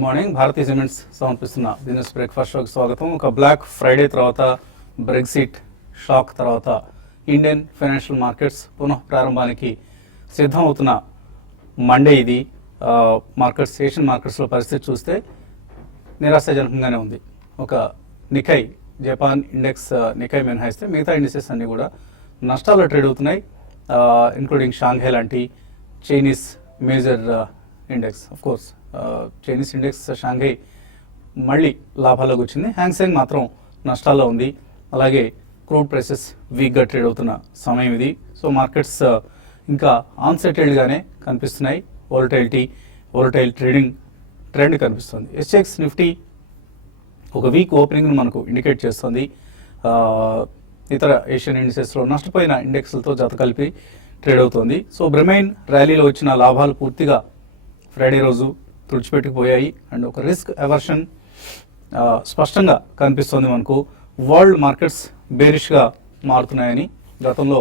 Good morning. Bharatiya cements సమర్పిస్తున్న business breakfast షోకి స్వాగతం. ఒక బ్లాక్ ఫ్రైడే తర్వాత, బ్రెగ్జిట్ షాక్ తర్వాత ఇండియన్ ఫైనాన్షియల్ మార్కెట్స్ పునః ప్రారంభానికి సిద్ధం అవుతున్న మండే ఇది. మార్కెట్స్, ఏషియన్ మార్కెట్స్లో పరిస్థితి చూస్తే నిరాశాజనకంగానే ఉంది. ఒక నికై, జపాన్ ఇండెక్స్ నికై మినహాయిస్తే మిగతా ఇండిసెస్ అన్నీ కూడా నష్టాల్లో ట్రేడ్ అవుతున్నాయి, ఇంక్లూడింగ్ షాంఘై లాంటి Chinese major index. Of course Chinese index Shanghai మళ్ళీ లాభాల్లోకి వచ్చింది, హ్యాంగ్సెంగ్ మాత్రం నష్టాల్లో ఉంది. అలాగే క్రూడ్ ప్రైసెస్ వీక్గా ట్రేడ్ అవుతున్న సమయం ఇది. సో మార్కెట్స్ ఇంకా ఆన్సెటిల్డ్గానే కనిపిస్తున్నాయి. వోలటైల్ ట్రేడింగ్ ట్రెండ్ కనిపిస్తుంది. ఎస్ఎక్స్ నిఫ్టీ ఒక వీక్ ఓపెనింగ్ను మనకు ఇండికేట్ చేస్తుంది. ఇతర ఏషియన్ ఇండిసెస్లో నష్టపోయిన ఇండెక్స్లతో జత కలిపి ట్రేడ్ అవుతుంది. సో బ్రెమైన్ ర్యాలీలో వచ్చిన లాభాలు పూర్తిగా ఫ్రైడే రోజు తుడిచిపెట్టుకుపోయాయి అండ్ ఒక రిస్క్ అవర్షన్ స్పష్టంగా కనిపిస్తుంది మనకు. వరల్డ్ మార్కెట్స్ బేరిష్గా మారుతున్నాయని గతంలో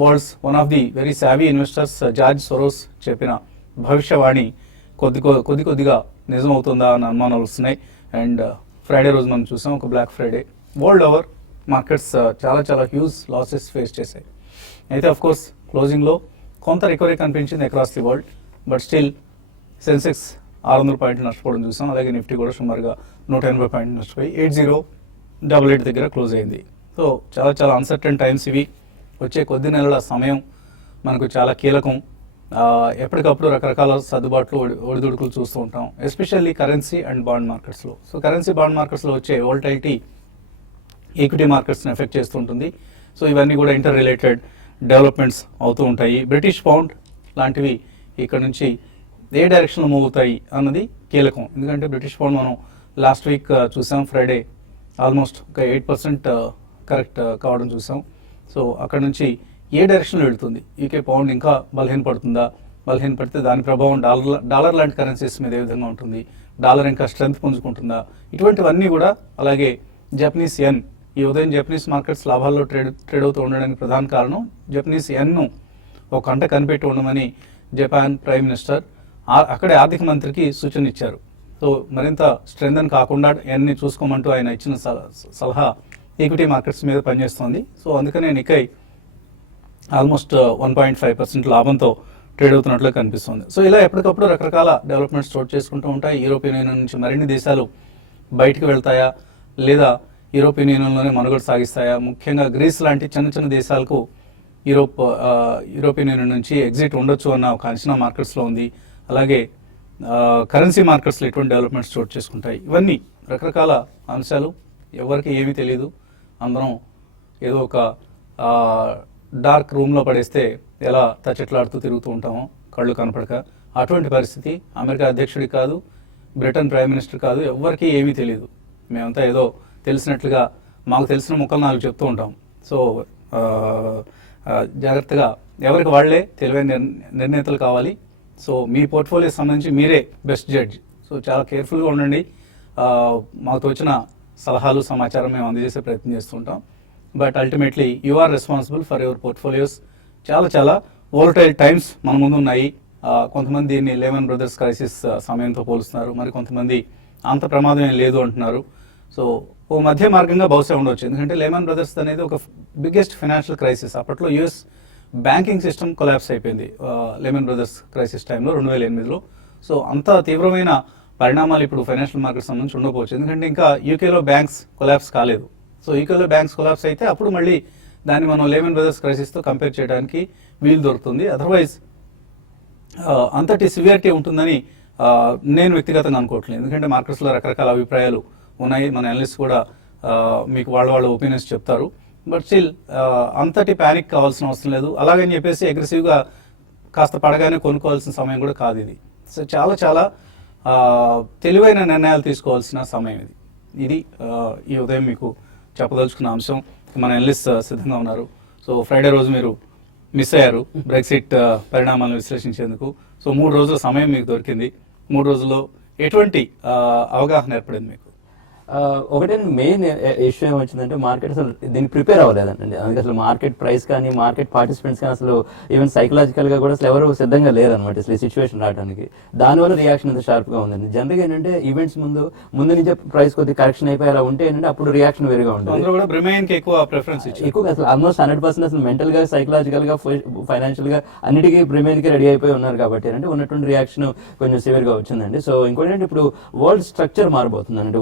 world's one of the very savvy investors George Soros చెప్పిన భవిష్యవాణి కొద్దిగా నిజమవుతుందా అన్న అనుమానాలు వస్తున్నాయి. అండ్ ఫ్రైడే రోజు మనం చూసాం ఒక black Friday. World over markets చాలా హ్యూజ్ లాసెస్ ఫేస్ చేశాయి. అయితే అఫ్ కోర్స్ క్లోజింగ్లో కొంత రికవరీ కనిపించింది across the world, but still Sensex 600 పాయింట్లు నష్టపోవడం చూసాం. అలాగే నిఫ్టీ కూడా సుమారుగా 180 పాయింట్లు నష్టపోయి 8088 దగ్గర క్లోజ్ అయింది. సో చాలా అన్సర్టన్ టైమ్స్ ఇవి. వచ్చే కొద్ది నెలల సమయం మనకు చాలా కీలకం. ఎప్పటికప్పుడు రకరకాల సర్దుబాట్లు, ఒడిదుడుకులు చూస్తూ ఉంటాం, ఎస్పెషల్లీ కరెన్సీ అండ్ బాండ్ మార్కెట్స్లో. సో కరెన్సీ, బాండ్ మార్కెట్స్లో వచ్చే వోల్టైలిటీ ఈక్విటీ మార్కెట్స్ని ఎఫెక్ట్ చేస్తూ ఉంటుంది. సో ఇవన్నీ కూడా ఇంటర్ రిలేటెడ్ డెవలప్మెంట్స్ అవుతూ ఉంటాయి. బ్రిటిష్ పౌండ్ లాంటివి ఇక్కడ నుంచి ఏ డైరెక్షన్లో మూవ్ అవుతాయి అన్నది కీలకం. ఎందుకంటే బ్రిటిష్ పౌండ్ మనం లాస్ట్ వీక్ చూసాం, ఫ్రైడే ఆల్మోస్ట్ ఒక 8% కరెక్ట్ కావడం చూసాం. సో అక్కడ నుంచి ఏ డైరెక్షన్లో వెళుతుంది, యూకే పౌండ్ ఇంకా బలహీనపడుతుందా, బలహీనపడితే దాని ప్రభావం డాలర్ లాంటి కరెన్సీస్ మీద ఏ విధంగా ఉంటుంది, డాలర్ ఇంకా స్ట్రెంత్ పుంజుకుంటుందా, ఇటువంటివన్నీ కూడా. అలాగే జపనీస్ యెన్, ఈ ఉదయం జపనీస్ మార్కెట్స్ లాభాల్లో ట్రేడ్ అవుతూ ఉండడానికి ప్రధాన కారణం జపనీస్ యెన్ను ఒక కంట కనిపెట్టి ఉండమని జపాన్ ప్రైమ్ మినిస్టర్ అక్కడే ఆర్థిక మంత్రికి సూచన ఇచ్చారు. సో మరింత స్ట్రెంథన్ కాకుండా యెన్ని చూసుకోమంటూ ఆయన ఇచ్చిన సలహా ఈక్విటీ మార్కెట్స్ మీద పనిచేస్తోంది. సో అందుకనే నికై ఆల్మోస్ట్ 1.5% లాభంతో ట్రేడ్ అవుతున్నట్లు కనిపిస్తుంది. సో ఇలా ఎప్పటికప్పుడు రకరకాల డెవలప్మెంట్స్ చోటు చేసుకుంటూ ఉంటాయి. యూరోపియన్ యూనియన్ నుంచి మరిన్ని దేశాలు బయటకు వెళ్తాయా, లేదా యూరోపియన్ యూనియన్లోనే మనుగడ సాగిస్తాయా? ముఖ్యంగా గ్రీస్ లాంటి చిన్న దేశాలకు యూరోపియన్ యూనియన్ నుంచి ఎగ్జిట్ ఉండొచ్చు అన్న ఒక అంచనా మార్కెట్స్లో ఉంది. అలాగే కరెన్సీ మార్కెట్స్లో ఎటువంటి డెవలప్మెంట్స్ చోటు చేసుకుంటాయి. ఇవన్నీ రకరకాల అంశాలు, ఎవరికి ఏమీ తెలియదు. అందరం ఏదో ఒక డార్క్ రూమ్లో పడేస్తే ఎలా తచ్చట్లాడుతూ తిరుగుతూ ఉంటామో కళ్ళు కనపడక, అటువంటి పరిస్థితి. అమెరికా అధ్యక్షుడికి కాదు, బ్రిటన్ ప్రైమ్ మినిస్టర్ కాదు, ఎవరికి ఏమీ తెలియదు. మేమంతా ఏదో తెలిసినట్లుగా మాకు తెలిసిన ముక్కలు నాకు చెప్తూ ఉంటాం. సో జాగ్రత్తగా ఎవరికి వాళ్లే తెలివైన నిర్ణేతలు కావాలి. సో మీ పోర్ట్ఫోలియో సంబంధించి మీరే బెస్ట్ జడ్జ్. సో చాలా కేర్ఫుల్గా ఉండండి. మాకు తోచిన సలహాలు, సమాచారం మేము అందజేసే ప్రయత్నం చేస్తుంటాం. But ultimately you are responsible for your portfolios. చాలా వోలటైల్ టైమ్స్ మన ముందు ఉన్నాయి. కొంతమంది దీన్ని లేమన్ బ్రదర్స్ క్రైసిస్ సమయంతో పోలుస్తున్నారు, మరి కొంతమంది అంత ప్రమాదం ఏం లేదు అంటున్నారు. సో ఓ మధ్య మార్గంగా బహుశా ఉండవచ్చు. ఎందుకంటే లేమన్ బ్రదర్స్ అనేది ఒక బిగ్గెస్ట్ ఫైనాన్షియల్ క్రైసిస్. అప్పట్లో యుఎస్ బ్యాంకింగ్ సిస్టమ్ కొలాప్స్ అయిపోయింది లేమన్ బ్రదర్స్ క్రైసిస్ టైంలో 2008లో. సో అంత తీవ్రమైన పరిణామాలు ఇప్పుడు ఫైనాన్షియల్ మార్కెట్ సంబంధించి ఉండకపోవచ్చు. ఎందుకంటే ఇంకా యూకేలో బ్యాంక్స్ కొలాప్స్ కాలేదు. సో యూకేలో బ్యాంక్స్ కొలాప్స్ అయితే అప్పుడు మళ్ళీ దాన్ని మనం లేమన్ బ్రదర్స్ క్రైసిస్తో కంపేర్ చేయడానికి వీలు దొరుకుతుంది. అదర్వైజ్ అంతటి సివియారిటీ ఉంటుందని నేను వ్యక్తిగతంగా అనుకోవట్లేదు. ఎందుకంటే మార్కెట్స్లో రకరకాల అభిప్రాయాలు ఉన్నాయి. మన అనలిస్ట్ కూడా మీకు వాళ్ళ ఒపీనియన్స్ చెప్తారు. బట్ స్టిల్ అంతటి ప్యానిక్ కావాల్సిన అవసరం లేదు. అలాగని చెప్పేసి అగ్రెసివ్గా కాస్త పడగానే కొనుక్కోవాల్సిన సమయం కూడా కాదు ఇది. సో చాలా తెలివైన నిర్ణయాలు తీసుకోవాల్సిన సమయం ఇది ఈ ఉదయం మీకు చెప్పదలుచుకున్న అంశం. మన అనలిస్ట్ సిద్ధంగా ఉన్నారు. సో ఫ్రైడే రోజు మీరు మిస్ అయ్యారు బ్రెగ్జిట్ పరిణామాలను విశ్లేషించేందుకు. సో 3 రోజుల సమయం మీకు దొరికింది. 3 రోజుల్లో ఎటువంటి అవగాహన ఏర్పడింది మీకు? ఒకటే మెయిన్ ఇష్యూ ఏమొచ్చిందంటే మార్కెట్ అసలు దీనికి ప్రిపేర్ అవ్వలేదండి. అందుకే అసలు మార్కెట్ ప్రైస్ కానీ మార్కెట్ పార్టిసిపెంట్స్ కానీ అసలు ఈవెన్ సైకలాజికల్ గా కూడా అసలు ఎవరు సిద్ధంగా లేరనమాట అసలు ఈ సిచ్యువేషన్ రావడానికి. దానివల్ల రియాక్షన్ ఎంత షార్ప్ గా ఉందండి. జనరల్గా ఏంటంటే ఈవెంట్స్ ముందు నుంచే ప్రైస్ కొద్దిగా కరెక్షన్ అయిపోయి అలా ఉంటే ఏంటంటే అప్పుడు రియాక్షన్ వేరుగా ఉంటుంది. ఎక్కువ అసలు ఆల్మోస్ట్ 100% అసలు మెంటల్ గా సైకలాజికల్ గా ఫైనాన్షియల్ గా అన్నిటికీ ప్రిమైన్ కి రెడీ అయిపోయి ఉన్నారు కాబట్టి అంటే ఉన్నటువంటి రియాక్షన్ కొంచెం సివియర్ గా వచ్చిందండి. సో ఇంకోటి ఏంటంటే ఇప్పుడు వరల్డ్ స్ట్రక్చర్ మారిపోతుంది అంటే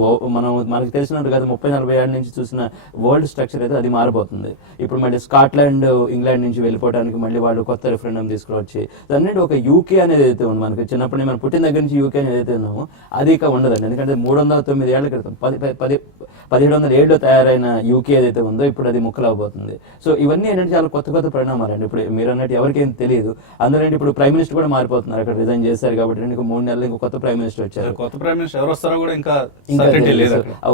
మనకు తెలిసినట్టు కదా 30-40 ఏళ్ళ నుంచి చూసిన వరల్డ్ స్ట్రక్చర్ అయితే అది మారిపోతుంది. ఇప్పుడు మళ్ళీ స్కాట్లాండ్ ఇంగ్లాండ్ నుంచి వెళ్ళిపోవడానికి మళ్ళీ వాళ్ళు కొత్త రెఫరెండం తీసుకురావచ్చి అన్నిటి ఒక యూకే అనేది అయితే ఉంది. మనకి చిన్నప్పుడు మనం పుట్టిన దగ్గర నుంచి యూకే అనేది అయితే ఉన్నామో అది ఇక ఉండదండి. ఎందుకంటే 309 ఏళ్ల క్రితం 1707లో తయారైన యూకే ఏదైతే ఉందో ఇప్పుడు అది ముక్కలవబోతుంది. సో ఇవన్నీ ఏంటంటే చాలా కొత్త కొత్త పరిణామాలు అండి. ఇప్పుడు మీరు అన్నట్టు ఎవరికేం తెలియదు. అందులో ఇప్పుడు ప్రైమ్ మినిస్టర్ కూడా మారిపోతున్నారు. అక్కడ రిజైన్ చేశారు కాబట్టి 3 నెలలు ఇంకో కొత్త ప్రైమ్ మినిస్టర్ వచ్చారు. కొత్త ప్రైమ్ మినిస్టర్ ఎవరు వస్తారో కూడా ఇంకా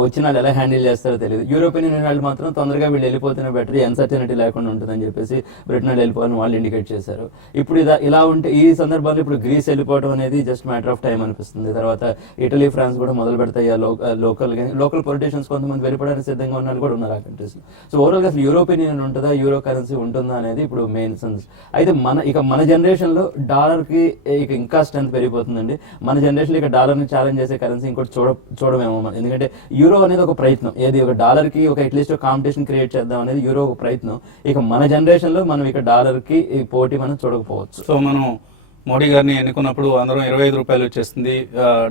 వచ్చిన వాళ్ళు ఎలా హ్యాండిల్ చేస్తారో తెలియదు. యూరోపియన్ యూనియన్ వాళ్ళు మాత్రం తొందరగా వీళ్ళు వెళ్ళిపోతున్న బెటర్ అన్సర్టనిటీ లేకుండా ఉంటుందని చెప్పేసి బ్రిటన్ వాళ్ళు వెళ్ళిపోవాలని వాళ్ళు ఇండికేట్ చేశారు. ఇప్పుడు ఇలా ఉంటే ఈ సందర్భంలో ఇప్పుడు గ్రీస్ వెళ్ళిపోవడం అనేది జస్ట్ మ్యాటర్ ఆఫ్ టైం అనిపిస్తుంది. తర్వాత ఇటలీ, ఫ్రాన్స్ కూడా మొదలు పెడతాయి. లోకల్ పొలిటీషియన్స్ కొంతమంది వెళ్ళిపోవడానికి సిద్ధంగా ఉన్న కూడా ఉన్నారు ఆ కంట్రీస్. సో ఓవరాల్ గా అసలు యూరోపియన్ యూనియన్ ఉంటుందా, యూరో కరెన్సీ ఉంటుందా అనేది ఇప్పుడు మెయిన్ సెన్స్. అయితే మన జనరేషన్ లో డాలర్ కి ఇక ఇంకా స్ట్రెంత్ పెరిగిపోతుందండి. మన జనరేషన్ లో ఇక డాలర్ ని ఛాలెంజ్ చేసే కరెన్సీ ఇంకోటి చూడమేమో. ఎందుకంటే యూరో అనేది ఒక ప్రయత్నం, ఏది ఒక డాలర్ కి ఒక అట్లీస్ట్ కాంపిటీషన్ క్రియేట్ చేద్దాం అనేది యూరో ఒక ప్రయత్నం. ఇక మన జనరేషన్ లో మనం ఇక డాలర్ కి పోటీ మనం చూడకపోవచ్చు. సో మనం మోడీ గారిని ఎన్నుకున్నప్పుడు అందరం 25 రూపాయలు వచ్చేస్తుంది,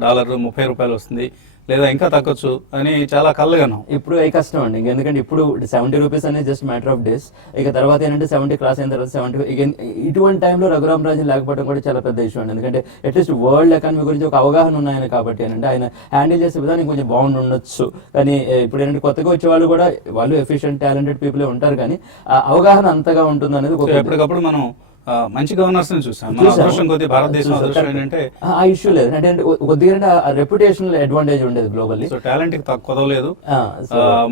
డాలర్ 30 రూపాయలు వస్తుంది, లేదా ఇంకా తగ్గొచ్చు అని చాలా కళ్ళగాను. ఇప్పుడు అవి కష్టం అండి. ఎందుకంటే ఇప్పుడు 70 రూపీస్ అనేది జస్ట్ మ్యాటర్ ఆఫ్ డేస్. ఇక తర్వాత ఏంటంటే 70 క్రాస్ అయిన తర్వాత 70 ఇటువంటి టైంలో రఘురామ్ రాజన్ లేకపోవడం కూడా చాలా పెద్ద ఇష్యూ అండి. ఎందుకంటే అట్లీస్ట్ వరల్డ్ ఎకానమీ గురించి ఒక అవగాహన ఉన్నాయని కాబట్టి ఏంటంటే ఆయన హ్యాండిల్ చేసే విధానం కొంచెం బాగుండి ఉండొచ్చు. కానీ ఇప్పుడు ఏంటంటే కొత్తగా వచ్చే వాళ్ళు కూడా వాళ్ళు ఎఫిషియెంట్ టాలెంటెడ్ పీపుల్ ఉంటారు, కానీ అవగాహన అంతగా ఉంటుంది అనేది ఎప్పటికప్పుడు మనం మంచి గవర్నర్స్ చూసాం. భారతదేశం ఏంటంటే ఆ ఇష్యూ లేదు అంటే కొద్దిగా రెప్యుటేషనల్ అడ్వాంటేజ్ ఉండేది గ్లోబల్లీ. సో టాలెంట్ కొదవలేదు,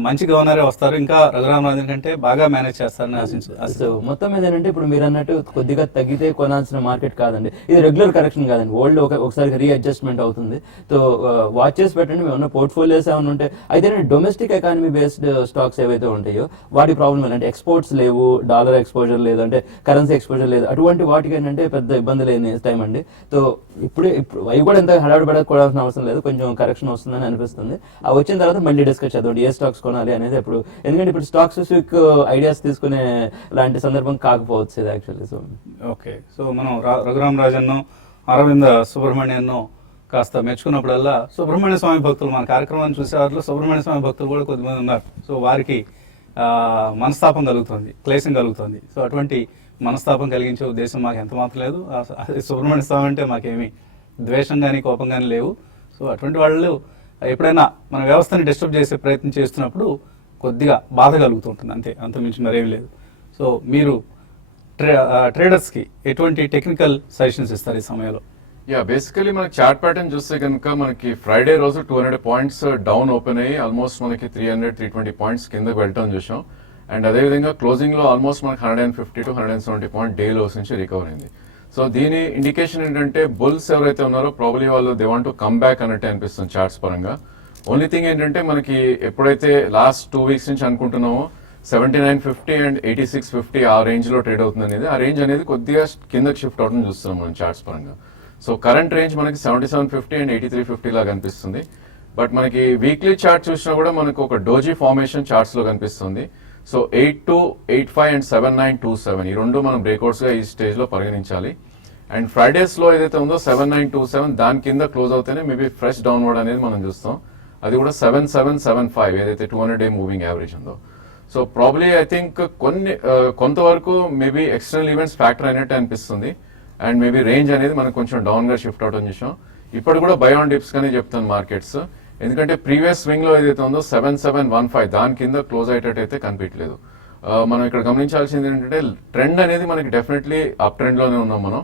మంచి గవర్నరే వస్తారు, ఇంకా రఘురామ్ రాజన్ కంటే బాగా మేనేజ్ చేస్తారని ఆశించారు. సో మొత్తం మీద ఏంటంటే ఇప్పుడు మీరు అన్నట్టు కొద్దిగా తగ్గితే కొనాల్సిన మార్కెట్ కాదండి. ఇది రెగ్యులర్ కరెక్షన్ కాదండి. వరల్డ్ ఒకసారి రీఅడ్జస్ట్మెంట్ అవుతుంది. సో వాచ్ చేసి పెట్టండి. మేము ఉన్న పోర్ట్ఫోలియోస్ ఏమైనా ఉంటే అయితే డొమెస్టిక్ ఎకానమీ బేస్డ్ స్టాక్స్ ఏవైతే ఉంటాయో వాటి ప్రాబ్లం అంటే ఎక్స్పోర్ట్స్ లేవు, డాలర్ ఎక్స్పోజర్ లేదు, అంటే కరెన్సీ ఎక్స్పోజర్ లేదు, అటువంటి వాటికి ఏంటంటే పెద్ద ఇబ్బంది లేని టైం అండి. సో ఇప్పుడు అవి కూడా ఎంత హడావిడి పడకపోవాల్సిన అవసరం లేదు, కొంచెం కరెక్షన్ వస్తుందని అనిపిస్తుంది. అవి వచ్చిన తర్వాత మళ్ళీ డిస్కస్ చేద్దాం ఏ స్టాక్స్ కొనాలి అనేది. ఇప్పుడు ఎందుకంటే ఇప్పుడు స్టాక్ స్పెసిఫిక్ ఐడియాస్ తీసుకునే లాంటి సందర్భం కాకపోవచ్చు ఇది యాక్చువల్లీ. సో ఓకే, సో మనం రఘురామ్ రాజన్, అరవింద సుబ్రహ్మణ్యన్ కాస్త మెచ్చుకున్నప్పుడల్లా సుబ్రహ్మణ్య స్వామి భక్తులు మన కార్యక్రమాన్ని చూసేవారిలో సుబ్రహ్మణ్య స్వామి భక్తులు కూడా కొద్దిమంది ఉన్నారు. సో వారికి మనస్తాపం కలుగుతుంది, క్లేశం కలుగుతుంది. సో అటువంటి మనస్తాపం కలిగించే ఉద్దేశం మాకు ఎంత మాత్రం లేదు. సుబ్రహ్మణ్య స్వామి అంటే మాకేమీ ద్వేషం కానీ కోపం కానీ లేవు. సో అటువంటి వాళ్ళు ఎప్పుడైనా మన వ్యవస్థని డిస్టర్బ్ చేసే ప్రయత్నం చేస్తున్నప్పుడు కొద్దిగా బాధ కలుగుతుంటుంది, అంతే, అంతమించి మరేమి లేదు. సో మీరు ట్రేడర్స్కి ఎటువంటి టెక్నికల్ సజెషన్స్ ఇస్తారు ఈ సమయంలో? బేసికలీ మనకి చార్ట్ ప్యాటర్న్ చూస్తే కనుక మనకి ఫ్రైడే రోజు 200 పాయింట్స్ డౌన్ ఓపెన్ అయ్యి ఆల్మోస్ట్ మనకి 300-320 పాయింట్స్ కిందకి వెళ్ళటం చూసాం. అండ్ అదేవిధంగా క్లోజింగ్ లో ఆల్మోస్ట్ మనకి 150 to 170 పాయింట్ డే లోస్ నుంచి రికవర్ అయింది. సో దీని ఇండికేషన్ ఏంటంటే బుల్స్ ఎవరైతే ఉన్నారో ప్రాబ్లీ వాళ్ళు they want to come back అన్నట్టే అనిపిస్తుంది చార్ట్స్ పరంగా. ఓన్లీ థింగ్ ఏంటంటే మనకి ఎప్పుడైతే లాస్ట్ 2 weeks నుంచి అనుకుంటున్నామో 79.50 అండ్ 86.50 ఆ రేంజ్ లో ట్రేడ్ అవుతుంది అనేది, ఆ రేంజ్ అనేది కొద్దిగా కిందకి షిఫ్ట్ అవుతుంది చూస్తున్నాం మనం చార్ట్స్ పరంగా. సో కరెంట్ రేంజ్ మనకి 77.50 అండ్ 83.50 లాగా కనిపిస్తుంది. బట్ మనకి వీక్లీ చార్ట్ చూసినా కూడా మనకు ఒక డోజీ ఫార్మేషన్ చార్ట్స్ లో కనిపిస్తుంది. సో 8285 అండ్ 7927 ఈ రెండు మనం బ్రేక్అవుట్స్ గా ఈ స్టేజ్ లో పరిగణించాలి. అండ్ ఫ్రైడేస్ లో ఏదైతే ఉందో 7927 దాని కింద క్లోజ్ అవుతేనే మేబీ ఫ్రెష్ డౌన్వర్డ్ అనేది మనం చూస్తాం. అది కూడా 7775 ఏదైతే 200-day మూవింగ్ యావరేజ్ ఉందో. సో ప్రాబ్లీ ఐ థింక్ కొంతవరకు మేబీ ఎక్స్టర్నల్ ఈవెంట్స్ ఫ్యాక్టర్ అయినట్టు అనిపిస్తుంది. అండ్ మేబీ రేంజ్ అనేది మనకు కొంచెం డౌన్ గా షిఫ్ట్ అవడం చూసాం. ఇప్పుడు కూడా బై ఆన్ డిప్స్ గానే చెప్తాను మార్కెట్స్, ఎందుకంటే ప్రీవియస్ స్వింగ్ లో ఏదైతే ఉందో 7715 దాని కింద క్లోజ్ అయ్యేటట్టయితే కనిపించలేదు. మనం ఇక్కడ గమనించాల్సింది ఏంటంటే ట్రెండ్ అనేది మనకి డెఫినెట్లీ అప్ ట్రెండ్ లోనే ఉన్నాం మనం.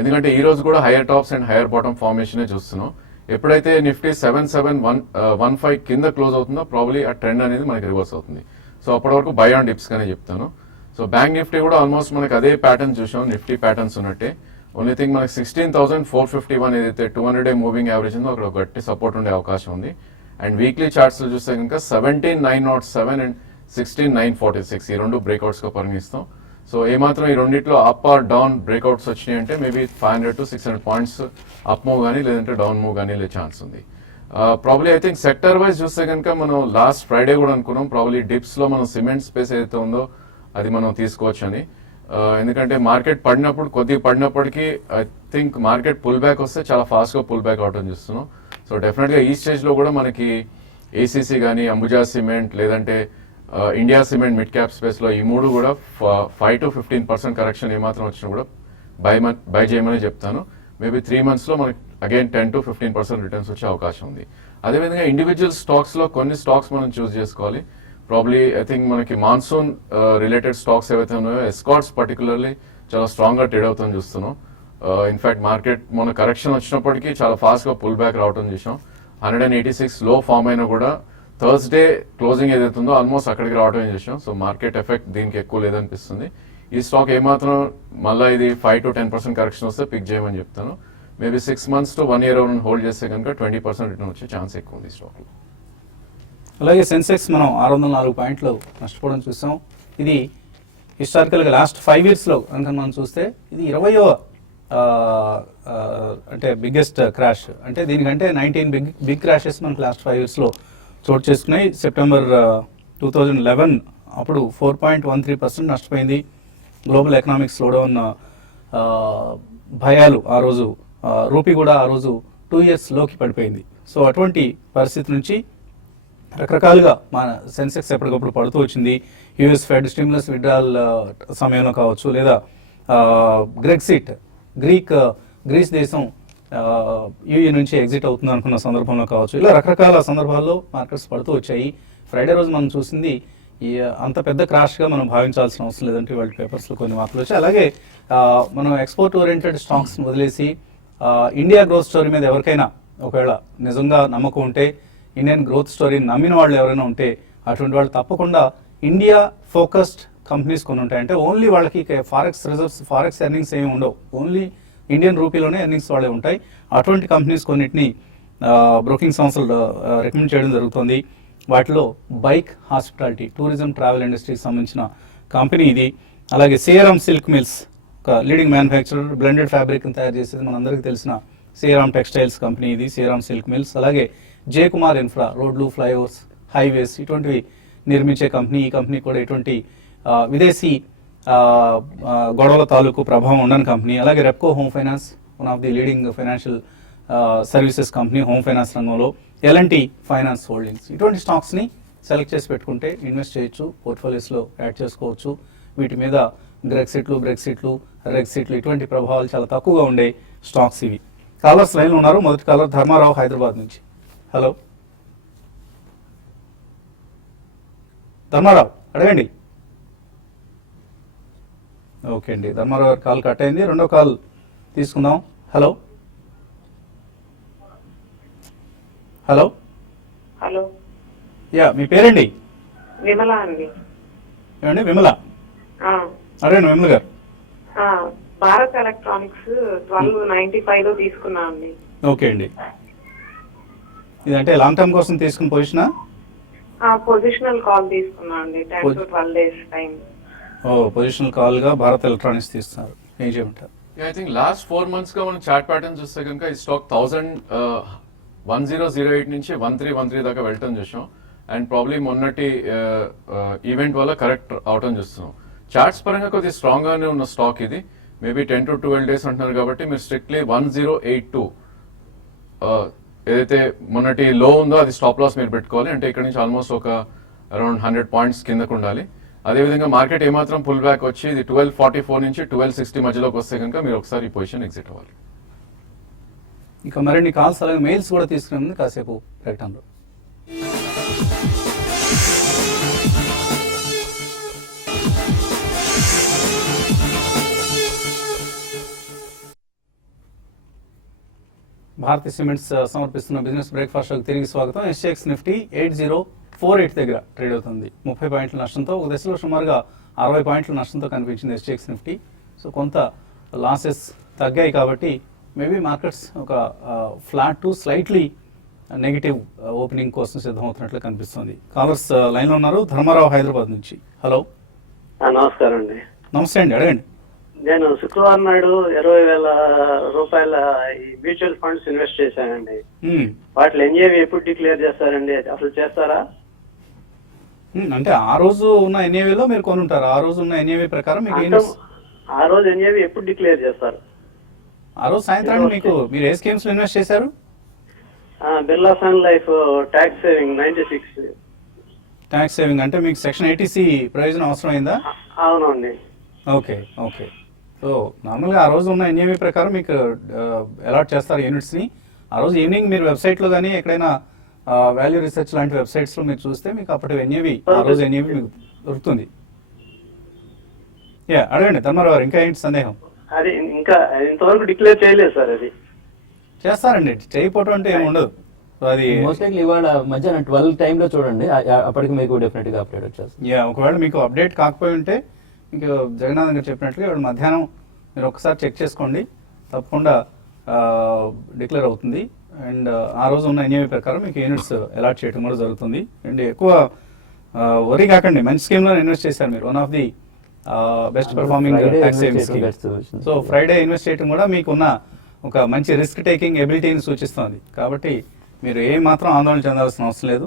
ఎందుకంటే ఈ రోజు కూడా hire tops and higher bottom formation చూస్తున్నాం. ఎప్పుడైతే నిఫ్టీ 7715 కింద క్లోజ్ అవుతుందో ప్రాబ్లీ ఆ ట్రెండ్ అనేది మనకి రివర్స్ అవుతుంది. సో అప్పటి వరకు బై ఆన్ డిప్స్ గానే చెప్తాను. సో బ్యాంక్ నిఫ్టీ కూడా ఆల్మోస్ట్ మనకి అదే ప్యాటర్న్ చూసాం, నిఫ్టీ ప్యాటర్న్స్ ఉన్నట్టే. ఓన్లీ థింగ్ మనకి 16,451 ఏదైతే 200-day మూవింగ్ యావరేజ్ ఉందో అక్కడ గట్టి సపోర్ట్ ఉండే అవకాశం ఉంది. అండ్ వీక్లీ చార్ట్స్ లో చూస్తే కనుక 17,907 అండ్ 16,946 ఈ రెండు బ్రేక్అవుట్స్ గా పరిగణిస్తాం. సో ఏమాత్రం ఈ రెండిట్లో అప్ ఆర్ డౌన్ బ్రేక్అవుట్స్ వచ్చినాయి అంటే maybe 500 to 600 points up move కానీ లేదంటే డౌన్ మూవ్ కానీ లే ఛాన్స్ ఉంది. Probably I think sector wise చూస్తే కనుక మనం లాస్ట్ ఫ్రైడే కూడా అనుకున్నాం ప్రాబ్లీ డిప్స్ లో మనం సిమెంట్ స్పేస్ ఏదైతే ఉందో అది మనం తీసుకోవచ్చు అని. ఎందుకంటే మార్కెట్ కొద్దిగా పడినప్పటికీ I think market pull back వస్తే చాలా ఫాస్ట్ గా పుల్ బ్యాక్ అవటం చూస్తున్నాం. సో డెఫినెట్ గా ఈ స్టేజ్ లో కూడా మనకి ఏసీసీ కానీ, అంబుజా సిమెంట్ లేదంటే India cement mid cap space లో ఈ మూడు కూడా 5 to 15% కరెక్షన్ ఏమాత్రం వచ్చినా కూడా బై చేయమని చెప్తాను. మేబీ 3 months లో మనకి అగైన్ 10 to 15% రిటర్న్స్ వచ్చే అవకాశం ఉంది. అదేవిధంగా ఇండివిజువల్ స్టాక్స్ లో కొన్ని స్టాక్స్ మనం చూస్ చేసుకోవాలి. ప్రాబ్లీ ఐ థింక్ మనకి మాన్సూన్ రిలేటెడ్ స్టాక్స్ ఏవైతే ఉన్నాయో ఎస్కార్ట్స్ పర్టికులర్లీ చాలా స్ట్రాంగ్ గా ట్రేడ్ అవుతాం చూస్తున్నాం. ఇన్ఫాక్ట్ మార్కెట్ మొన్న కరెక్షన్ వచ్చినప్పటికీ చాలా ఫాస్ట్ గా పుల్ బ్యాక్ రావడం చూసాం. 186 లో ఫామ్ అయినా కూడా థర్స్డే క్లోజింగ్ ఏదైతే ఉందో ఆల్మోస్ట్ అక్కడికి రావడం చూసాం. సో మార్కెట్ ఎఫెక్ట్ దీనికి ఎక్కువ లేదనిపిస్తుంది. ఈ స్టాక్ ఏమాత్రం మళ్ళీ ఇది 5 to 10% కరెక్షన్ వస్తే పిక్ చేయమని చెప్తాను. Maybe 6 months to 1 year hold చేస్తే కనుక 20% రిటర్న్ వచ్చే ఛాన్స్ ఎక్కువ ఉంది ఈ స్టాక్ లో. అలాగే సెన్సెక్స్ మనం 604 పాయింట్లు నష్టపోవడం చూసాం. ఇది హిస్టారికల్గా లాస్ట్ 5 yearsలో కనుక మనం చూస్తే ఇది 20వ అంటే బిగ్గెస్ట్ క్రాష్. అంటే దీనికంటే 19 బిగ్ క్రాషెస్ మనకు లాస్ట్ 5 yearsలో చోటు చేసుకున్నాయి. సెప్టెంబర్ 2011 అప్పుడు 4.13% నష్టపోయింది. గ్లోబల్ ఎకనామిక్ స్లోడౌన్ భయాలు ఆ రోజు, రూపీ కూడా ఆ రోజు 2 years లోకి పడిపోయింది. సో అటువంటి పరిస్థితి నుంచి రకరకాలుగా మన సెన్సెక్స్ ఎప్పటికప్పుడు పడుతూ వచ్చింది. యుఎస్ ఫెడ్ స్టిమ్యులస్ విడ్రాల్ సమయంలో కావచ్చు, లేదా గ్రీస్ దేశం యూఏ నుంచి ఎగ్జిట్ అవుతుంది అనుకున్న సందర్భంలో కావచ్చు, ఇలా రకరకాల సందర్భాల్లో మార్కెట్స్ పడుతూ వచ్చాయి. ఫ్రైడే రోజు మనం చూసింది అంత పెద్ద క్రాష్గా మనం భావించాల్సిన అవసరం లేదంటే వరల్డ్ పేపర్స్లో కొన్ని వార్తలు వచ్చాయి. అలాగే మనం ఎక్స్పోర్ట్ ఓరియంటెడ్ స్టాక్స్ వదిలేసి ఇండియా గ్రోత్ స్టోరీ మీద ఎవరికైనా ఒకవేళ నిజంగా నమ్మకం ఉంటే, ఇండియన్ గ్రోత్ స్టోరీని నమ్మిన వాళ్ళు ఎవరైనా ఉంటే అటువంటి వాళ్ళు తప్పకుండా ఇండియా ఫోకస్డ్ కంపెనీస్ కొన్ని ఉంటాయి. అంటే ఓన్లీ వాళ్ళకి ఫారెక్స్ రిజర్వ్స్, ఫారెక్స్ ఎర్నింగ్స్ ఏమి ఉండవు, ఓన్లీ ఇండియన్ రూపీలోనే ఎర్నింగ్స్ వాళ్ళే ఉంటాయి. అటువంటి కంపెనీస్ కొన్నిటిని బ్రోకింగ్ సంస్థలు రికమెండ్ చేయడం జరుగుతుంది. వాటిలో బైక్ హాస్పిటాలిటీ, టూరిజం, ట్రావెల్ ఇండస్ట్రీకి సంబంధించిన కంపెనీ ఇది. అలాగే సియరామ్ సిల్క్ మిల్స్, ఒక లీడింగ్ మ్యానుఫ్యాక్చరర్, బ్లెండెడ్ ఫ్యాబ్రిక్ని తయారు చేసేది మనందరికీ తెలిసిన సియరామ్ టెక్స్టైల్స్ కంపెనీ ఇది, సియరామ్ సిల్క్ మిల్స్. అలాగే జే కుమార్ ఇన్ఫ్రా, రోడ్లు, ఫ్లైఓవర్స్, హైవేస్ ఇటువంటివి నిర్మించే కంపెనీ. ఈ కంపెనీ కూడా ఎటువంటి విదేశీ గొడవల తాలూకు ప్రభావం ఉండని కంపెనీ. అలాగే Repco home finance, one of the leading financial services company home finance రంగంలో. ఎల్ఎన్టీ ఫైనాన్స్ హోల్డింగ్స్, ఇటువంటి స్టాక్స్ని సెలెక్ట్ చేసి పెట్టుకుంటే ఇన్వెస్ట్ చేయొచ్చు, పోర్ట్ఫోలియోస్లో యాడ్ చేసుకోవచ్చు. వీటి మీద రెగ్సిట్లు ఇటువంటి ప్రభావాలు చాలా తక్కువగా ఉండే స్టాక్స్ ఇవి. కాలర్స్ లైన్లో ఉన్నారు. మొదటి కాలర్ ధర్మారావు హైదరాబాద్ నుంచి. హలో ధర్మారావు, అడగండి. ఓకే అండి, ధర్మారావు గారు కాల్ కట్ అయింది. రెండో కాల్ తీసుకుందాం. హలో హలో హలో, యా, మీ పేరండి? విమల అండి. ఏమండి విమల? అడగండి విమల గారు. భారత్ ఎలక్ట్రానిక్స్ 1295 లో తీసుకున్నా అండి. ఓకే అండి, ఇదంటే లాంగ్ టర్మ్ కోసం తీసుకున్న పొజిషనా? పొజిషనల్ కాల్ తీసుకున్నా అండి, 10 to 12 days time. Positional call గా భారత్ ఎలక్ట్రానిక్స్ తీస్తున్నారు. ఏం చేయమంటారు? ఐ థింక్ లాస్ట్ 4 months గా మనం చార్ట్ ప్యాటర్న్ చూస్తే కనుక ఈ స్టాక్ 1008 నుంచి 1313 దాకా వెళ్ళటం చూసాం. అండ్ ప్రాబ్లీ మొన్నటి ఈవెంట్ వల్ల కరెక్ట్ అవటం చూస్తున్నాం. చార్ట్స్ పరంగా కొద్దిగా స్ట్రాంగ్ గానే ఉన్న స్టాక్ ఇది. మేబీ 10 to 12 days అంటున్నారు కాబట్టి మీరు స్ట్రిక్ట్లీ 1082 ఏదైతే మొన్నటి లో ఉందో అది స్టాప్ లాస్ మీరు పెట్టుకోవాలి. అంటే ఇక్కడ నుంచి ఆల్మోస్ట్ ఒక అరౌండ్ 100 points కిందకు ఉండాలి. అదేవిధంగా మార్కెట్ ఏమాత్రం పుల్ బ్యాక్ వచ్చి ఇది 1244 నుంచి 1260 మధ్యలోకి వస్తే కనుక మీరు ఒకసారి ఈ పొజిషన్ ఎగ్జిట్ అవ్వాలి. ఇక మరిన్ని కాల్స్ అలాగే మెయిల్స్ కూడా తీసుకునే ముందు కాసేపు ప్రకటనలో. భారతీయ సిమెంట్స్ సమర్పిస్తున్న బిజినెస్ బ్రేక్ఫాస్ట్ షోకి తిరిగి స్వాగతం. ఎస్ఎక్స్ నిఫ్టీ 8048 దగ్గర ట్రేడ్ అవుతుంది. 30 పాయింట్ల నష్టంతో, ఒక దశలో సుమారుగా 60 పాయింట్ల నష్టంతో కనిపించింది ఎస్ఎక్స్ నిఫ్టీ. సో కొంత లాసెస్ తగ్గాయి కాబట్టి మేబీ మార్కెట్స్ ఒక flat to slightly negative opening కోసం సిద్ధమవుతున్నట్లు కనిపిస్తుంది. కాలర్స్ లైన్లో ఉన్నారు. ధర్మారావు హైదరాబాద్ నుంచి. హలో, నమస్కారం అండి. నమస్తే అండి, అడగండి. నేను శుక్రవారం నాడు 20,000 రూపాయల ఈ మ్యూచువల్ ఫండ్స్ ఇన్వెస్ట్ చేశానండి. వాటిలో ఎన్ఏవి ఎప్పుడు డిక్లేర్ చేస్తారండి? అసలు చేస్తారా? అంటే ఆ రోజు ఉన్న ఎన్ఏవిలో మీరు కొనుంటారు. ఆ రోజు ఉన్న ఎన్ఏవి ప్రకారం మీకు ఆ రోజు ఎన్ఏవి ఎప్పుడు డిక్లేర్ చేస్తారు? ఆ రోజు సాయంత్రానికి మీకు మీరు ఏ స్కీమ్స్ లో ఇన్వెస్ట్ చేశారు? Birla sun life tax saving 96. Tax saving అంటే మీకు సెక్షన్ 80C ప్రయోజనం అవసరం అయిందా? అవునండి. Okay okay. సో నార్మల్గా ఆ రోజు ఉన్న ఎన్ఏవి ప్రకారం మీకు అలాట్ చేస్తారు యూనిట్స్ని. ఆ రోజు ఈవినింగ్ మీరు వెబ్సైట్లో కానీ ఎక్కడైనా వాల్యూ రీసెర్చ్ లాంటి వెబ్సైట్స్లో మీరు చూస్తే మీకు అప్పటి ఎన్ఏవి ఆ రోజు ఎన్ఏవి మీకు దొరుకుతుంది. అడగండి ధర్మారావు గారు, ఇంకా ఏంటి సందేహం? అది ఇంకా ఇంతవరకు డిక్లేర్ చేయలేదు సార్. అది చేస్తారండి, చేయకపోవటం అంటే ఏమి ఉండదు. అది మోస్ట్ లైక్లీ ఇవాళ మధ్యాహ్నం 12 టైంలో చూడండి, అప్పటికి మీకు డెఫినెట్ గా అప్డేట్ వచ్చేస్తుంది. ఒకవేళ మీకు అప్డేట్ కాకపోయి ఉంటే మీకు జగన్నాథ్ గారు చెప్పినట్లుగా ఇవాళ మధ్యాహ్నం మీరు ఒకసారి చెక్ చేసుకోండి, తప్పకుండా డిక్లేర్ అవుతుంది. అండ్ ఆ రోజు ఉన్న ఎన్ఏవి ప్రకారం మీకు యూనిట్స్ అలాట్ చేయడం కూడా జరుగుతుంది. అండ్ ఎక్కువ వరీ కాకండి, మంచి స్కీమ్లో ఇన్వెస్ట్ చేశారు మీరు. One of the best performing tax saving scheme. So Friday invest చేయడం కూడా మీకున్న ఒక మంచి రిస్క్ టేకింగ్ ఎబిలిటీని సూచిస్తుంది. కాబట్టి మీరు ఏ మాత్రం ఆందోళన చెందాల్సిన అవసరం లేదు,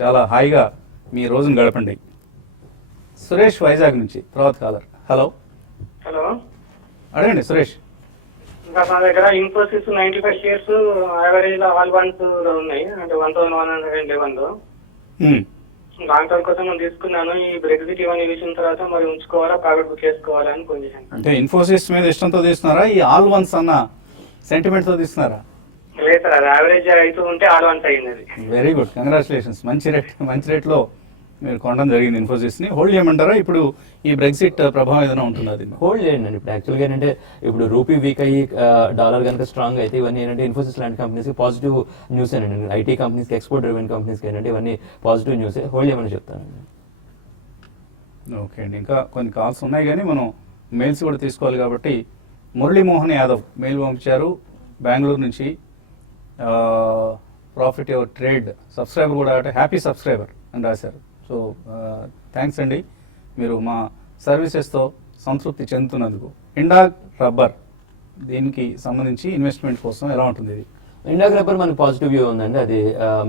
చాలా హాయిగా మీ రోజును గడపండి. సురేష్ వైజాగ్ నుంచి తర్వాత కాలర్. హలో, హలో, అడగండి సురేష్. ఇంకా మా దగ్గర Infosys 95 shares average all once ఉన్నాయి, అంటే 1111. లాంగ్ టర్మ్ కోసం నేను తీసుకున్నాను. ఈ బ్రెగ్జిట్ ఇవన్నీ చూసిన తర్వాత మరి ఉంచుకోవాలా, ప్రైవేట్ బుక్ చేసుకోవాలా అని పొజిషన్. అంటే ఇన్ఫోసిస్ మీద ఇష్టంతో తీసుకున్నారా, ఈ ఆల్ వన్స్ అన్న సెంటిమెంట్ తో తీసుకున్నారా? లేదు సార్, అది యావరేజ్ అవుతూ ఉంటే ఆల్ వన్స్ అయింది. అది వెరీ గుడ్, కంగ్రాచులేషన్స్. మంచి రేట్లో మీరు కొనడం జరిగింది ఇన్ఫోసిస్ ని. హోల్డ్ చేయమంటారా? ఇప్పుడు ఈ బ్రెగ్జిట్ ప్రభావం ఏదైనా ఉంటుంది? అది హోల్డ్ చేయండి. ఇప్పుడు యాక్చువల్గా ఏంటంటే ఇప్పుడు రూపీ వీక్ అయ్యి డాలర్ కనుక స్ట్రాంగ్ అయితే ఇవన్నీ ఏంటంటే ఇన్ఫోసిస్ లాంటి కంపెనీస్కి పాజిటివ్ న్యూస్ అండి. ఐటీ కంపెనీస్కి, ఎక్స్పోర్ట్ డ్రివెన్ కంపెనీస్కి ఏంటంటే ఇవన్నీ పాజిటివ్ న్యూసే. హోల్డ్ చేయమని చెప్తానండి. ఓకే అండి, ఇంకా కొన్ని కాల్స్ ఉన్నాయి కానీ మనం మెయిల్స్ కూడా తీసుకోవాలి కాబట్టి మురళీమోహన్ యాదవ్ మెయిల్ పంపించారు బెంగళూరు నుంచి. ప్రాఫిట్ యువర్ ట్రేడ్ సబ్స్క్రైబర్ కూడా అంటే హ్యాపీ సబ్స్క్రైబర్ అని రాశారు. సో థ్యాంక్స్ అండి, మీరు మా సర్వీసెస్తో సంతృప్తి చెందుతున్నందుకు. ఇండాగ్ రబ్బర్ దీనికి సంబంధించి ఇన్వెస్ట్మెంట్ కోసం ఎలా ఉంటుంది ఇది? ఇండాగ్ రబ్బర్ మనకి పాజిటివ్ వ్యూ ఉందండి. అది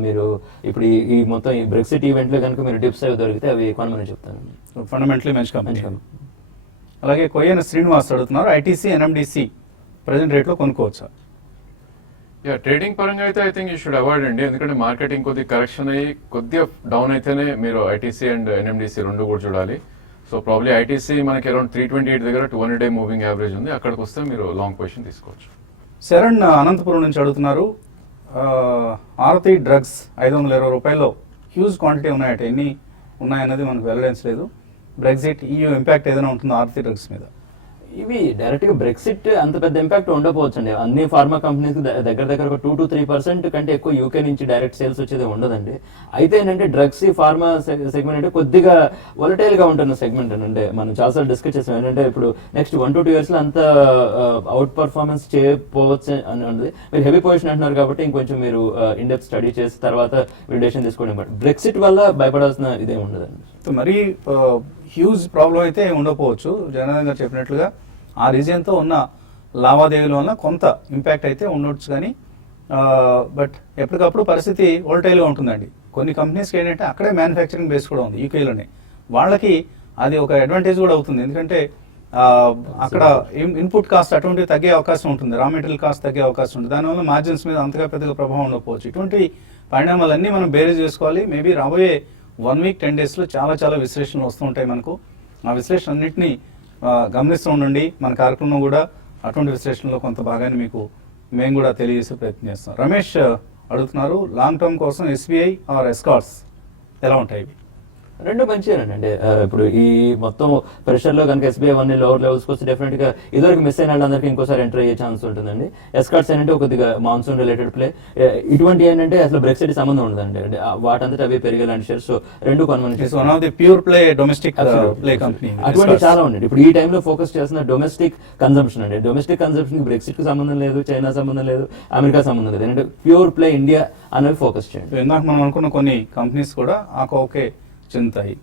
మీరు ఇప్పుడు ఈ మొత్తం ఈ బ్రెక్సిట్ ఈవెంట్లో కనుక మీరు డిప్స్ అవి దొరికితే అవి కొనమని చెప్తాను. ఫండమెంటలీ మంచి కంపెనీ. అలాగే కొయ్యన శ్రీనివాస్ అడుగుతున్నారు, ఐటీసీ ఎన్ఎండిసి ప్రజెంట్ రేట్లో కొనుక్కోవచ్చా? ట్రేడింగ్ పరంగా అయితే I think you should avoid అండి, ఎందుకంటే మార్కెటింగ్ కొద్దిగా కరెక్షన్ అయ్యి కొద్దిగా డౌన్ అయితేనే మీరు ఐటీసీ అండ్ ఎన్ఎండిసి రెండు కూడా చూడాలి. సో ప్రాబ్లీ ఐటీసీ మనకి అరౌండ్ 328 దగ్గర 200 డే మూవింగ్ యావరేజ్ ఉంది, అక్కడికి వస్తే మీరు లాంగ్ పొజిషన్ తీసుకోవచ్చు. శరణ్ అనంతపురం నుంచి అడుగుతున్నారు, ఆరతి డ్రగ్స్ 520 రూపాయల్లో హ్యూజ్ క్వాంటిటీ ఉన్నాయట, ఎన్ని ఉన్నాయన్నది మనకు వెల్లడించలేదు. బ్రెగ్జిట్ EU ఇంపాక్ట్ ఏదైనా ఉంటుందో ఆరతి డ్రగ్స్ మీద? ఇవి డైరెక్ట్ గా బ్రెక్సిట్ అంత పెద్ద ఇంపాక్ట్ ఉండకపోవచ్చు అండి. అన్ని ఫార్మా కంపెనీస్ దగ్గర ఒక 2 to 3% కంటే ఎక్కువ యూకే నుంచి డైరెక్ట్ సేల్స్ వచ్చేది ఉండదండి. అయితే ఏంటంటే డ్రగ్స్ ఫార్మా సెగ్మెంట్ అంటే కొద్దిగా వొలటైల్ గా ఉంటున్న సెగ్మెంట్ అంటే మనం చాలాసార్లు డిస్కస్ చేసాం. ఏంటంటే ఇప్పుడు నెక్స్ట్ 1 to 2 years లో అంత అవుట్ పర్ఫార్మెన్స్ చేయకపోవచ్చు అని ఉంది. మీరు హెవీ పొజిషన్ అంటున్నారు కాబట్టి ఇంకొంచెం మీరు ఇన్డెప్త్ స్టడీ చేసి తర్వాత విడేషన్ తీసుకోండి. బట్ బ్రెక్సిట్ వల్ల భయపడాల్సిన ఇదే ఉండదండి. మరీ హ్యూజ్ ప్రాబ్లం అయితే ఉండకపోవచ్చు. జగన్నాథ్ గారు చెప్పినట్లుగా ఆ రీజియన్తో ఉన్న లావాదేవీల వల్ల కొంత ఇంపాక్ట్ అయితే ఉండొచ్చు, కానీ బట్ ఎప్పటికప్పుడు పరిస్థితి వోల్టైల్గా ఉంటుందండి. కొన్ని కంపెనీస్కి ఏంటంటే అక్కడే మ్యానుఫ్యాక్చరింగ్ బేస్ కూడా ఉంది యూకేలోనే, వాళ్ళకి అది ఒక అడ్వాంటేజ్ కూడా అవుతుంది. ఎందుకంటే అక్కడ ఇన్పుట్ కాస్ట్ అటువంటివి తగ్గే అవకాశం ఉంటుంది, రా మెటీరియల్ కాస్ట్ తగ్గే అవకాశం ఉంటుంది. దానివల్ల మార్జిన్స్ మీద అంతగా పెద్దగా ప్రభావం ఉండకపోవచ్చు. ఇటువంటి పరిణామాలన్నీ మనం బేరేజ్ చేసుకోవాలి. మేబీ రాబోయే 1 week 10 daysలో చాలా విశ్లేషణలు వస్తూ ఉంటాయి మనకు. ఆ విశ్లేషణ అన్నింటినీ గమనిస్తూ ఉండండి. మన కార్యక్రమం కూడా అటువంటి విశ్లేషణలో కొంత భాగాన్ని మీకు మేము కూడా తెలియజేసే ప్రయత్నం చేస్తాం. రమేష్ అడుగుతున్నారు, లాంగ్ టర్మ్ కోసం SBI ఆర్ ఎస్కార్ట్స్ ఎలా ఉంటాయి? రెండు మంచిగానండి. అంటే ఇప్పుడు ఈ మొత్తం ప్రెషర్ లో కనుక ఎస్బీఐ వన్ లోవర్ లెవెల్స్ వస్తే డెఫినెట్ గా ఇదివరకు మిస్ అయిన వాళ్ళందరికీ ఇంకోసారి ఎంటర్ అయ్యే ఛాన్స్ ఉంటుందండి. ఎస్కార్ట్స్ ఏంటంటే కొద్దిగా మాన్సూన్ రిలేటెడ్ ప్లే, ఇటువంటి ఏంటంటే అసలు బ్రెక్సిట్ సంబంధం ఉండదండి. అంటే వాటంతటా అవే పెరిగేలాంటి షేర్స్, సో రెండు it's one of the pure play domestic play company. అటువంటి చాలా ఉండండి. ఇప్పుడు ఈ టైంలో ఫోకస్ చేస్తున్న డొమెస్టిక్ కన్సంప్షన్ అండి. డొమెస్టిక్ కన్సంప్షన్ బ్రెక్సిట్ కి సంబంధం లేదు, చైనా సంబంధం లేదు, అమెరికా సంబంధం లేదు. అంటే ప్యూర్ ప్లే ఇండియా అనేవి ఫోకస్ చేయండి. ఇందాక మనం అనుకున్న కొన్ని కంపెనీస్ కూడా ఆ కోకే చెందుతాయి.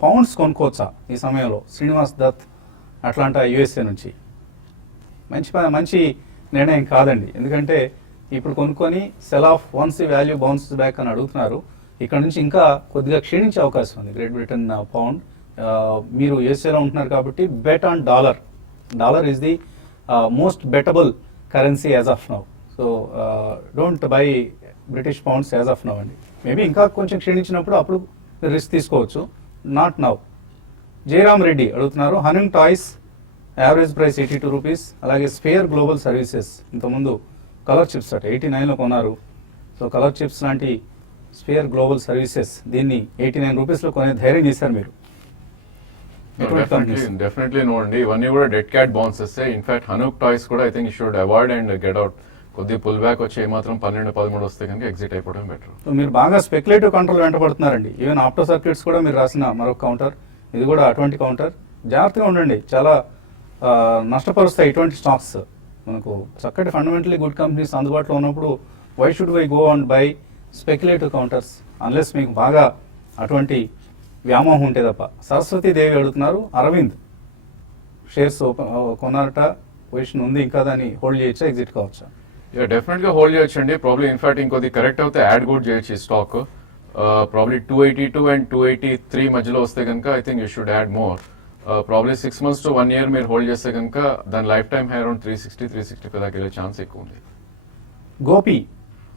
పౌండ్స్ కొనుక్కోవచ్చా ఈ సమయంలో? శ్రీనివాస్ దత్ అట్లాంటా యుఎస్ఏ నుంచి మంచి నిర్ణయం కాదండి. ఎందుకంటే ఇప్పుడు కొనుక్కొని cell of once value bounce back అని అడుగుతున్నారు. ఇక్కడ నుంచి ఇంకా కొద్దిగా క్షీణించే అవకాశం ఉంది గ్రేట్ బ్రిటన్ పౌండ్. మీరు యుఎస్ఏలో ఉంటున్నారు కాబట్టి bet on dollar. Dollar is the most betable currency as of now. So don't buy British pounds as of now అండి. మేబీ ఇంకా కొంచెం క్షీణించినప్పుడు అప్పుడు రిస్క్ తీసుకోవచ్చు, నాట్ నౌ. జయరామ్ రెడ్డి అడుగుతున్నారు, హనింగ్ టాయ్స్ యావరేజ్ ప్రైస్ 82 రూపీస్. అలాగే స్పేర్ గ్లోబల్ సర్వీసెస్ ఇంతకుముందు colour chips అట 89లో కొన్నారు. సో కలర్ చిప్స్ లాంటి స్పేర్ గ్లోబల్ సర్వీసెస్ దీన్ని 89 రూపీస్లో కొనే ధైర్యం చేశారు మీరు. డెఫినెట్లీ నో అండి, ఇవన్నీ కూడా డెడ్ క్యాట్ బౌన్సెస్. ఇన్ఫాక్ట్ హనూక్ టాయ్స్ కూడా I think you should avoid and get out. కొద్దిగా పుల్ బ్యాక్ వచ్చి ఏమాత్రం 12-13 వస్తే కనుక ఎగ్జిట్ అయిపోవడం బెటర్. సో మీరు బాగా స్పెక్యులేటివ్ కౌంటర్లు వెంటబడుతున్నారండి. ఈవెన్ ఆప్టో సర్క్యూట్స్ కూడా మీరు రాసిన మరొక కౌంటర్, ఇది కూడా అటువంటి కౌంటర్. జాగ్రత్తగా ఉండండి, చాలా నష్టపరుస్తాయి ఇటువంటి స్టాక్స్. మనకు చక్కటి ఫండమెంటలీ గుడ్ కంపెనీస్ అందుబాటులో ఉన్నప్పుడు why should we go and buy speculative counters unless మీకు బాగా అటువంటి వ్యామోహం ఉంటే తప్ప. సరస్వతి దేవి అడుగుతున్నారు, అరవింద్ షేర్స్ కొన్నారట, పొజిషన్ ఉంది ఇంకా, దాన్ని హోల్డ్ చేయొచ్చా, ఎగ్జిట్ కావచ్చా? డెఫినెట్ గా హోల్డ్ చేయొచ్చండి. ప్రాబ్లీ ఇన్ఫాక్ట్ ఇంకొద్ది కరెక్ట్ అవుతే యాడ్ కూడా చేయొచ్చు ఈ స్టాక్. ప్రాబ్లీ 282 and 283 మధ్యలో వస్తే కనుక I think you should add more. Probably 6 months to 1 year మీరు హోల్డ్ చేస్తే కనుక దాని లైఫ్ టైమ్ హై అరౌండ్ 360-365 దాకా వెళ్ళే ఛాన్స్ ఎక్కువ ఉంది. గోపి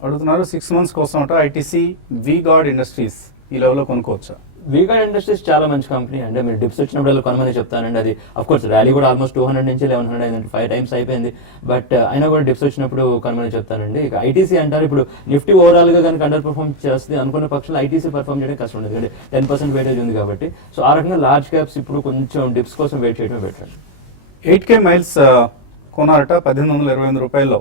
అడుగుతున్నారు 6 months కోసం అట, ఐటీసీ వి గార్డ్ ఇండస్ట్రీస్ ఈ లెవెల్లో కొనుక్కోవచ్చా? వీగార్డ్ ఇండస్ట్రీస్ చాలా మంచి కంపెనీ. అంటే మీరు డిప్స్ వచ్చినప్పుడు కొనమని చెప్తానండి. అది అఫ్ కోర్స్ ర్యాలీ కూడా ఆల్మోస్ట్ 200 నుంచి 1100 అయిందండి, 5 times అయిపోయింది. బట్ అయినా కూడా డిప్స్ వచ్చినప్పుడు కొనమని చెప్తానండి. ఇక ఐటీసీ అంటారు, ఇప్పుడు నిఫ్టీ ఓవరాల్ గా కనుక అండర్ పర్ఫార్మ్ చేస్తుంది అనుకున్న పక్షంలో ఐటీసీ పర్ఫార్మ్ చేయడం కష్టం ఉండదు. అంటే 10% వెయిటేజ్ ఉంది కాబట్టి. సో ఆ రకంగా లార్జ్ క్యాప్స్ ఇప్పుడు కొంచెం డిప్స్ కోసం వెయిట్ చేయడం బెటర్. 8K మైల్స్ కొన్నారట 1828 రూపాయల్లో.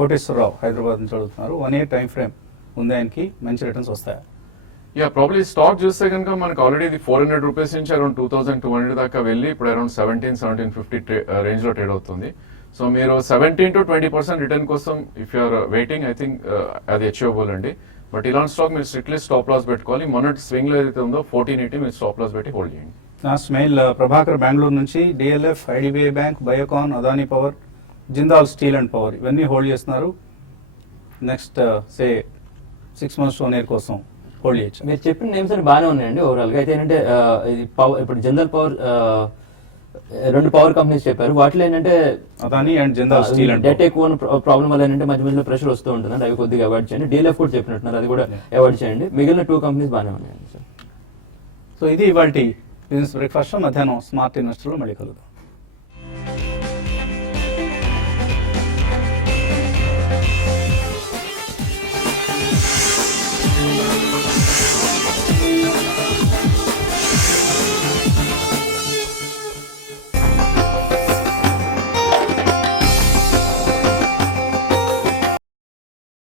కోటేశ్వరరావు హైదరాబాద్ నుంచి అడుగుతున్నారు, 1 year టైం ఫ్రేమ్ ఉంది ఆయనకి, మంచి రిటర్న్స్ వస్తాయా? ప్రాబ్లీ స్టాక్ చూస్తే కనుక మనకు ఆల్రెడీ ఇది 400 రూపీస్ నుంచి అరౌండ్ 2200 దాకా వెళ్ళి ఇప్పుడు అరౌండ్ 1750 రేంజ్ లో ట్రేడ్ అవుతుంది. సో మీరు 17-20% రిటర్న్ కోసం if you are waiting I think అది అచీవబుల్ అండి. బట్ ఇలాంటి స్టాక్ మీరు స్ట్రిక్ట్లీ స్టాప్ లాస్ పెట్టుకోవాలి. మొన్నటి స్వింగ్ లో ఏదైతే ఉందో 1480 మీరు స్టాప్ లాస్ పెట్టి హోల్డ్ చేయండి. లాస్ట్ మెయిల్ ప్రభాకర్ బెంగళూరు నుంచి, DLF, IDBI bank, Biocon, Adani power, Jindal steel and power ఇవన్నీ హోల్డ్ చేస్తున్నారు. నెక్స్ట్ 6 months to 1 year కోసం హోల్డ్ చేయొచ్చు. మీరు చెప్పిన నేమ్స్ అన్ని బాగానే ఉన్నాయండి ఓవరాల్ గా. అయితే ఏంటంటే ఇది పవర్, ఇప్పుడు జిందాల్ పవర్ 2 పవర్ కంపెనీస్ చెప్పారు. వాటిలో ఏంటంటే Adani and Jindal steel and debt ఎక్కువ ప్రాబ్లం వల్ల ఏంటంటే మధ్య మధ్యలో ప్రెషర్ వస్తూ ఉంటుంది. అవి కొద్దిగా అవాయిడ్ చేయండి. డిఎల్ఎఫ్ కూడా చెప్పినట్టున్నారు, అది కూడా అవాయిడ్ చేయండి. మిగిలిన 2 కంపెనీస్ బాగానే ఉన్నాయండి సార్. సో ఇది ఇవాల్టి బిజినెస్ బ్రేక్ఫాస్ట్. మధ్యాహ్నం స్మార్ట్ ఇన్వెస్టర్లో మళ్ళీ కలుద్దాం.